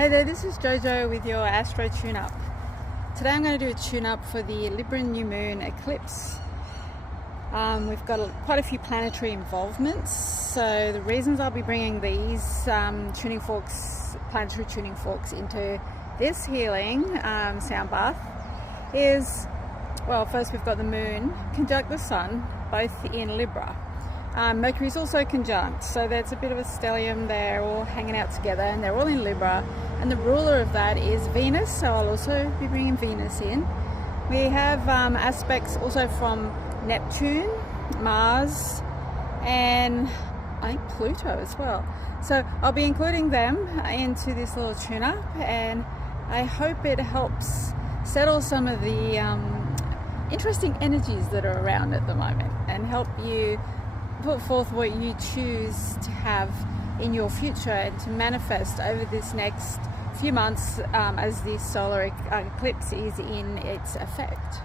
Hey there, this is Jojo with your Astro Tune-Up. Today I'm going to do a tune-up for the Libra new moon eclipse. We've got quite a few planetary involvements, so the reasons I'll be bringing these planetary tuning forks into this healing sound bath is, well, first we've got the moon conjunct the sun, both in Libra. Mercury's also conjunct, so there's a bit of a stellium there, all hanging out together, and they're all in Libra, and the ruler of that is Venus, so I'll also be bringing Venus in. We have aspects also from Neptune, Mars, and I think Pluto as well. So I'll be including them into this little tune-up, and I hope it helps settle some of the interesting energies that are around at the moment and help you put forth what you choose to have in your future and to manifest over this next few months as the solar eclipse is in its effect.